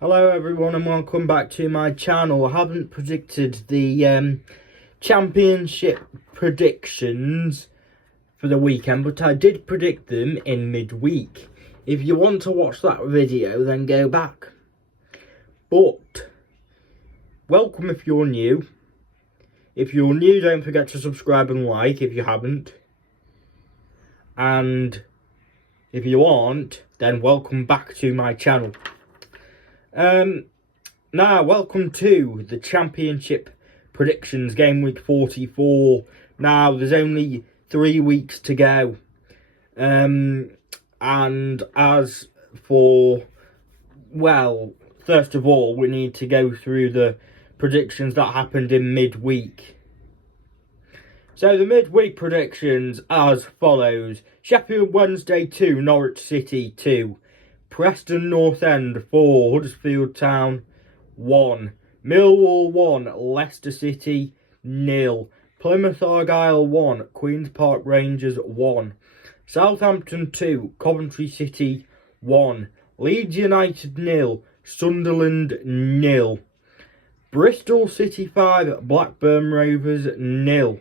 Hello everyone and welcome back to my channel. I haven't predicted the championship predictions for the weekend, but I did predict them in midweek. If you want to watch that video, then go back. But welcome if you're new. If you're new, don't forget to subscribe and like if you haven't. And if you aren't, then welcome back to my channel. Now, welcome to the Championship predictions, game week 44. Now, there's only 3 weeks to go. And as for, well, first of all, we need to go through the predictions that happened in midweek. So, the midweek predictions as follows. Sheffield Wednesday 2, Norwich City 2. Preston North End 4, Huddersfield Town 1, Millwall 1, Leicester City 0, Plymouth Argyle 1, Queen's Park Rangers 1, Southampton 2, Coventry City 1, Leeds United 0, Sunderland 0, Bristol City 5, Blackburn Rovers 0,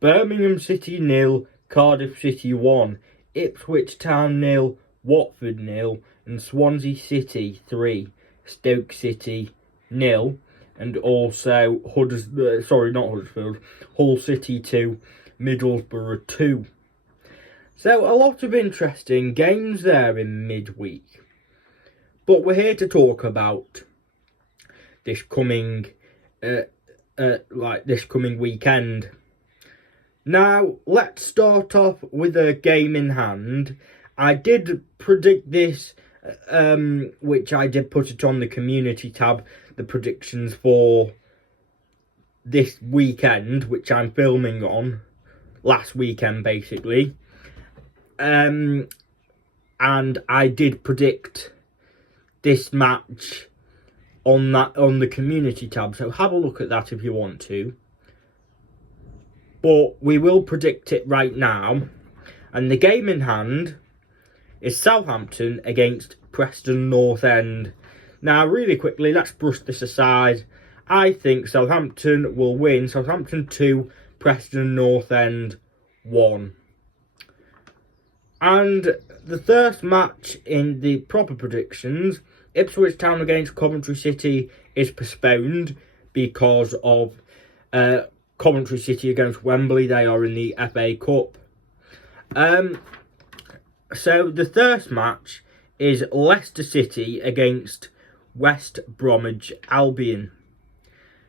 Birmingham City 0, Cardiff City 1, Ipswich Town 0, Watford 0, and Swansea City 3, Stoke City 0, and also Hull City 2, Middlesbrough 2. So a lot of interesting games there in midweek. But we're here to talk about this coming weekend. Now, let's start off with a game in hand. I did predict this, which I did put it on the community tab, the predictions for this weekend, which I'm filming on, last weekend basically. And I did predict this match on the community tab, so have a look at that if you want to. But we will predict it right now, and the game in hand is Southampton against Preston North End. Now, really quickly, let's brush this aside. I think Southampton will win. Southampton 2, Preston North End 1. And the first match in the proper predictions, Ipswich Town against Coventry City, is postponed because of Coventry City against Wembley. They are in the FA Cup. So the first match is Leicester City against West Bromwich Albion.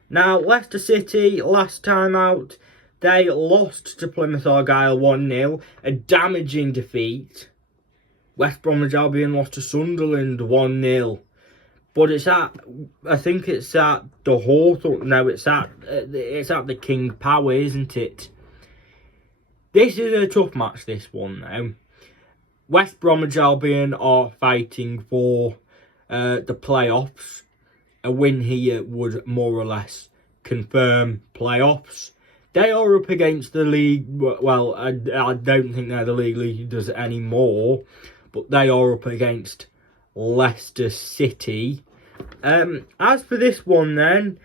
Now, Leicester City, last time out, they lost to Plymouth Argyle 1-0, a damaging defeat. West Bromwich Albion lost to Sunderland 1-0. But I think it's at the Hawthorne, no, it's at the King Power, isn't it? This is a tough match, this one, though. West Bromwich Albion are fighting for the playoffs. A win here would more or less confirm playoffs. They are up against the league. Well, I don't think they're the league leaders anymore, but they are up against Leicester City. As for this one then,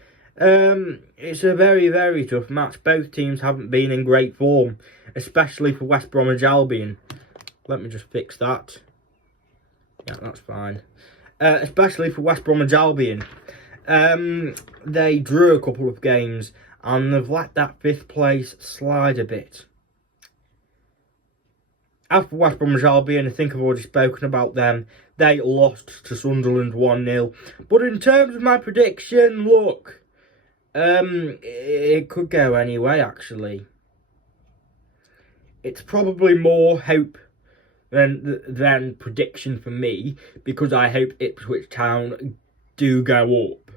it's a very, very tough match. Both teams haven't been in great form, especially for West Bromwich Albion. Let me just fix that. Yeah, that's fine. Especially for West Bromwich Albion. They drew a couple of games and they've let that 5th place slide a bit. As for West Bromwich Albion, I think I've already spoken about them. They lost to Sunderland 1-0. But in terms of my prediction, look, it could go anyway, actually. It's probably more hope than prediction for me, because I hope Ipswich Town do go up,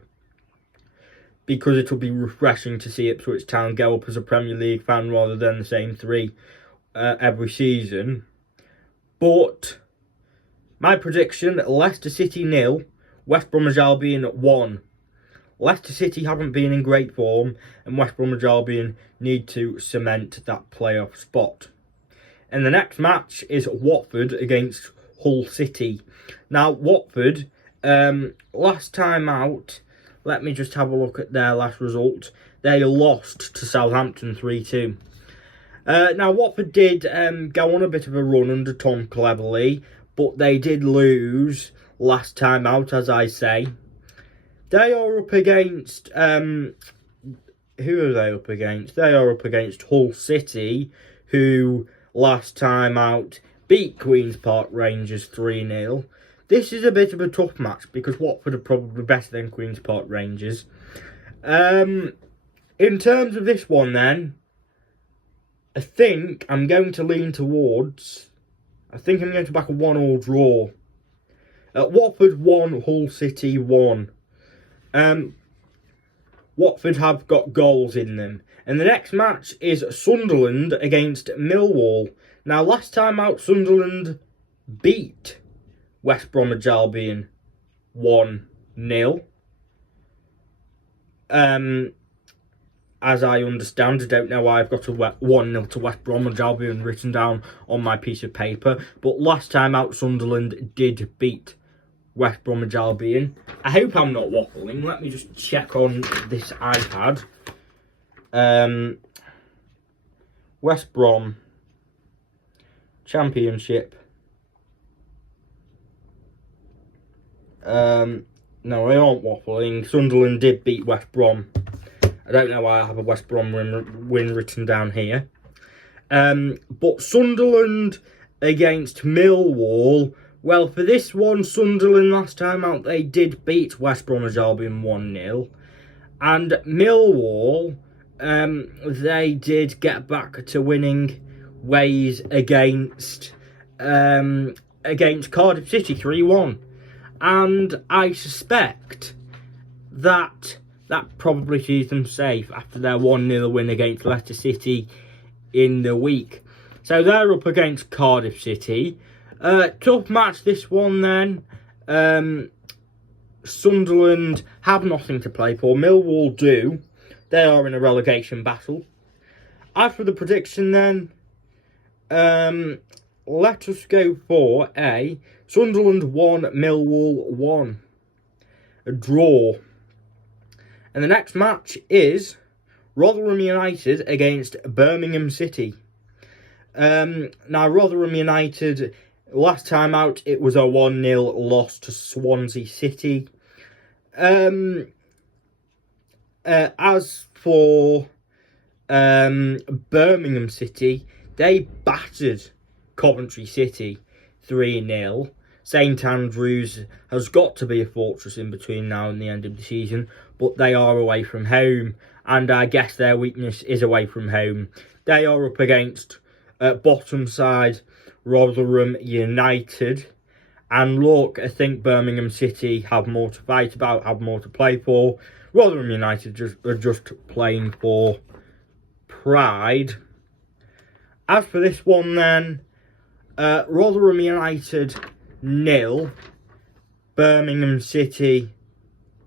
because it'll be refreshing to see Ipswich Town go up as a Premier League fan rather than the same 3 every season. But my prediction, Leicester City 0, West Bromwich Albion 1. Leicester City haven't been in great form, and West Bromwich Albion need to cement that playoff spot. And the next match is Watford against Hull City. Now, Watford Last time out, let me just have a look at their last result. They lost to Southampton 3-2. Now, Watford did go on a bit of a run under Tom Cleverley, but they did lose last time out, as I say. They are up against... who are they up against? They are up against Hull City, who last time out beat Queen's Park Rangers 3-0. This is a bit of a tough match because Watford are probably better than Queen's Park Rangers. In terms of this one then, I think I'm going to lean towards... I think I'm going to back a 1-1 draw. Watford 1, Hull City 1. Watford have got goals in them. And the next match is Sunderland against Millwall. Now, last time out, Sunderland beat West Bromwich Albion 1-0. As I understand, I don't know why I've got a 1-0 to West Bromwich Albion written down on my piece of paper. But last time out, Sunderland did beat West Bromwich Albion. I hope I'm not waffling. Let me just check on this iPad. West Brom Championship. No, I aren't waffling. Sunderland did beat West Brom. I don't know why I have a West Brom win written down here. But Sunderland against Millwall. Well, for this one, Sunderland last time out, they did beat West Bromwich Albion 1-0. And Millwall, they did get back to winning ways against Cardiff City 3-1. And I suspect that probably sees them safe after their 1-0 win against Leicester City in the week. So they're up against Cardiff City. Tough match this one then. Sunderland have nothing to play for. Millwall do. They are in a relegation battle. As for the prediction then, let us go for a Sunderland 1, Millwall 1. A draw. And the next match is Rotherham United against Birmingham City. Now, Rotherham United, last time out, it was a 1-0 loss to Swansea City. As for Birmingham City, they battered Coventry City 3-0. St Andrews has got to be a fortress in between now and the end of the season, but they are away from home, and I guess their weakness is away from home. They are up against bottom side Rotherham United, and look, I think Birmingham City have more to fight about, have more to play for. Rotherham United are just playing for pride. As for this one then, Rotherham United 0, Birmingham City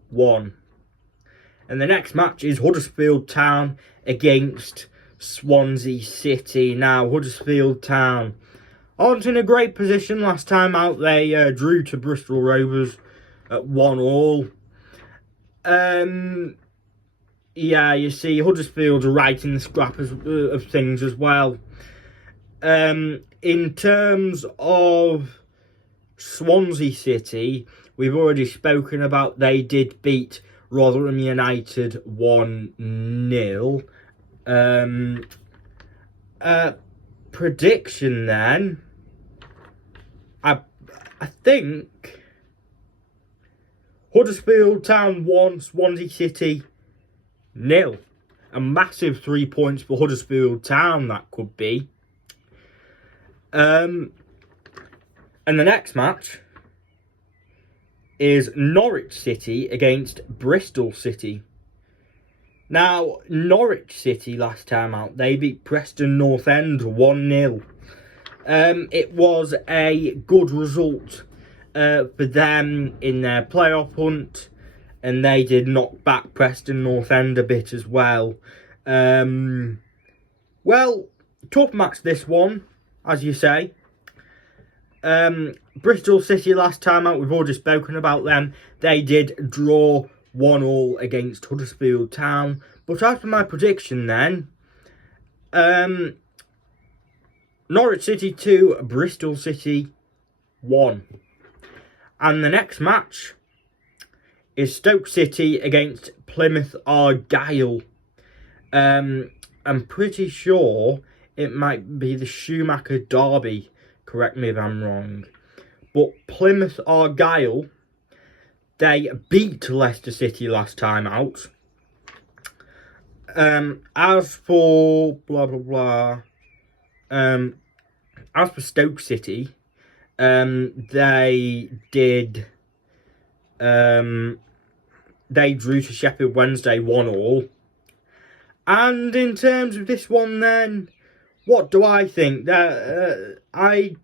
1. And the next match is Huddersfield Town against Swansea City. Now, Huddersfield Town aren't in a great position. Last time out, they drew to Bristol Rovers at 1-1. Yeah, you see, Huddersfield are right in the scrap of things as well. In terms of Swansea City, we've already spoken about they did beat Rotherham United 1-0. Prediction then, I think Huddersfield Town 1, Swansea City 0. A massive 3 points for Huddersfield Town, that could be. And the next match is Norwich City against Bristol City. Now, Norwich City last time out, they beat Preston North End 1-0. It was a good result for them in their playoff hunt, and they did knock back Preston North End a bit as well. Well, tough match this one, as you say. Bristol City last time out, we've already spoken about them. They did draw 1-1 against Huddersfield Town. But after my prediction then, Norwich City 2, Bristol City 1. And the next match is Stoke City against Plymouth Argyle. I'm pretty sure it might be the Schumacher Derby. Correct me if I'm wrong. But Plymouth Argyle, they beat Leicester City last time out. As for as for Stoke City, they did. They drew to Sheffield Wednesday 1-1. And in terms of this one, then, what do I think? I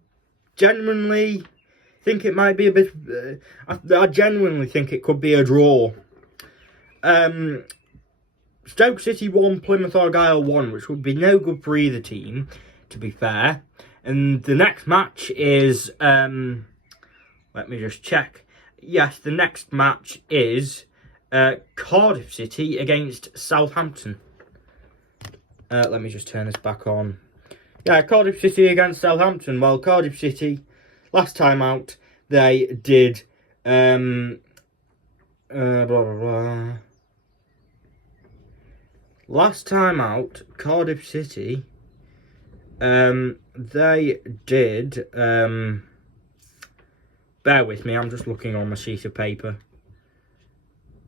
genuinely think it might be a bit. I genuinely think it could be a draw. Stoke City 1, Plymouth Argyle 1, which would be no good for either team, to be fair. And the next match is, let me just check. Yes, the next match is Cardiff City against Southampton. Let me just turn this back on. Yeah, Cardiff City against Southampton. Well, Cardiff City, last time out, they did Last time out, Cardiff City, they did, bear with me, I'm just looking on my sheet of paper.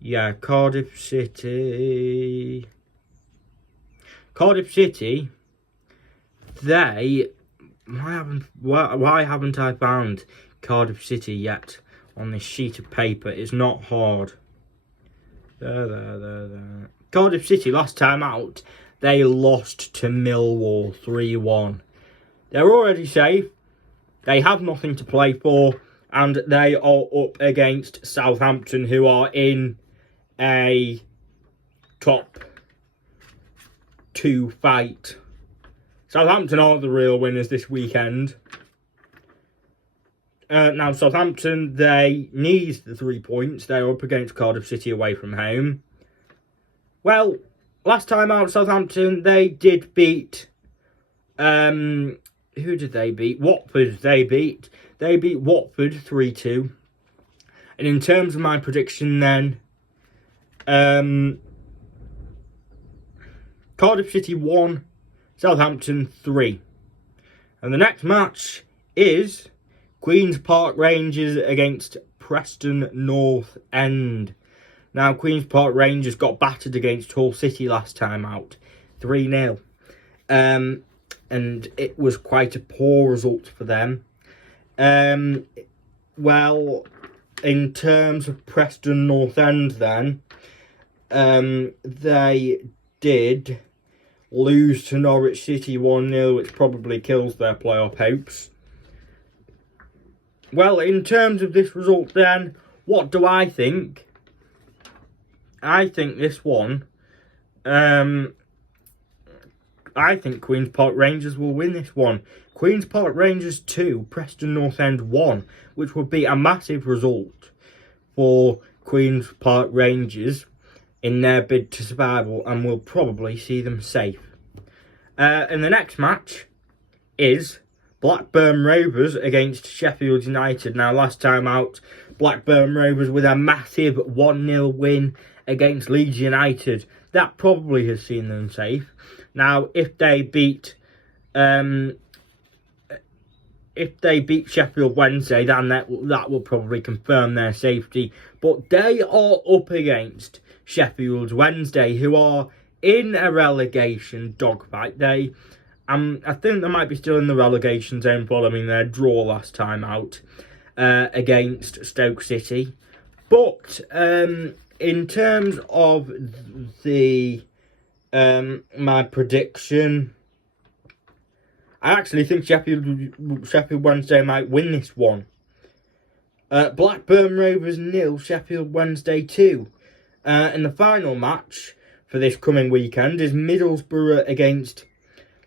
Yeah, Cardiff City, they, why haven't I found Cardiff City yet on this sheet of paper? It's not hard. There. Cardiff City, last time out, they lost to Millwall 3-1. They're already safe. They have nothing to play for. And they are up against Southampton, who are in a top 2 fight. Southampton aren't the real winners this weekend. Now, Southampton, they need the 3 points. They're up against Cardiff City away from home. Well, last time out, Southampton, they did beat, who did they beat? Watford, they beat Watford 3-2. And in terms of my prediction then, Cardiff City 1, Southampton 3. And the next match is Queen's Park Rangers against Preston North End. Now, Queen's Park Rangers got battered against Hull City last time out, 3-0. And it was quite a poor result for them. Well, in terms of Preston North End then, they did lose to Norwich City 1-0, which probably kills their playoff hopes. Well, in terms of this result then, what do I think? I think this one, I think Queen's Park Rangers will win this one. Queen's Park Rangers 2, Preston North End 1, which would be a massive result for Queen's Park Rangers in their bid to survival, and will probably see them safe. And the next match is Blackburn Rovers against Sheffield United. Now, last time out, Blackburn Rovers with a massive 1-0 win against Leeds United. That probably has seen them safe. Now, if they beat Sheffield Wednesday, then that will probably confirm their safety. But they are up against Sheffield Wednesday, who are in a relegation dogfight. I think they might be still in the relegation zone following their draw last time out against Stoke City. But in terms of the my prediction, I actually think Sheffield Wednesday might win this one. Blackburn Rovers 0, Sheffield Wednesday 2. And the final match for this coming weekend is Middlesbrough against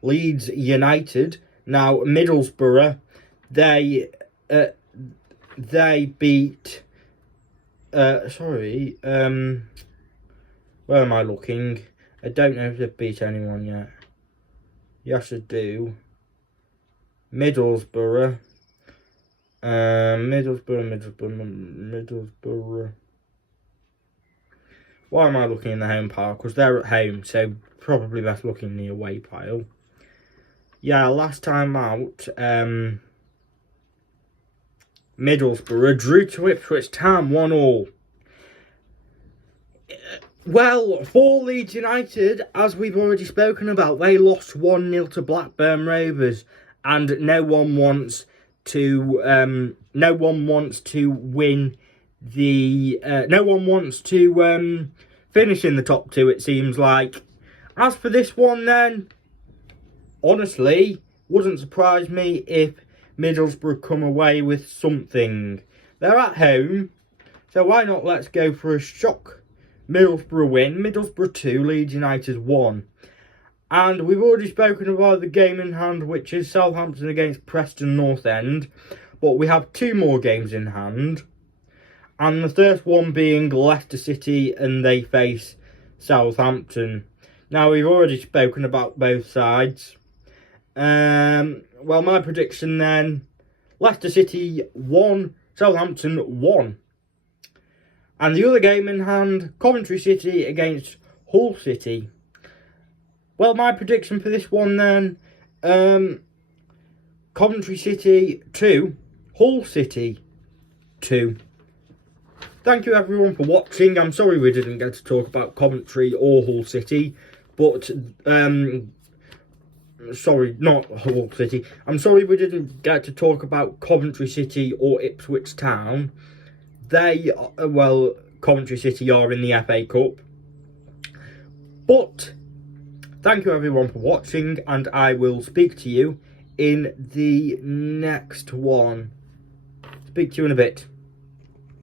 Leeds United. Now, Middlesbrough, they they beat. Where am I looking? I don't know if they've beat anyone yet. Yes, I do. Middlesbrough. Middlesbrough. Why am I looking in the home pile? Because they're at home, so probably best looking in the away pile. Yeah, last time out, Middlesbrough drew to Ipswich Town 1-1. Well, for Leeds United, as we've already spoken about, they lost 1-0 to Blackburn Rovers, and no one wants to win the. No one wants to finish in the top two. It seems like. As for this one, then, honestly, wouldn't surprise me if Middlesbrough come away with something. They're at home, so why not? Let's go for a shock Middlesbrough win. Middlesbrough 2, Leeds United 1. And we've already spoken about the game in hand, which is Southampton against Preston North End. But we have 2 more games in hand. And the first one being Leicester City, and they face Southampton. Now, we've already spoken about both sides. Well, my prediction then, Leicester City 1, Southampton 1. And the other game in hand, Coventry City against Hull City. Well, my prediction for this one then, Coventry City 2, Hull City 2. Thank you everyone for watching. I'm sorry we didn't get to talk about Coventry or Hull City, but, sorry, not Hull City. I'm sorry we didn't get to talk about Coventry City or Ipswich Town. Coventry City are in the FA Cup. But thank you everyone for watching, and I will speak to you in the next one. Speak to you in a bit.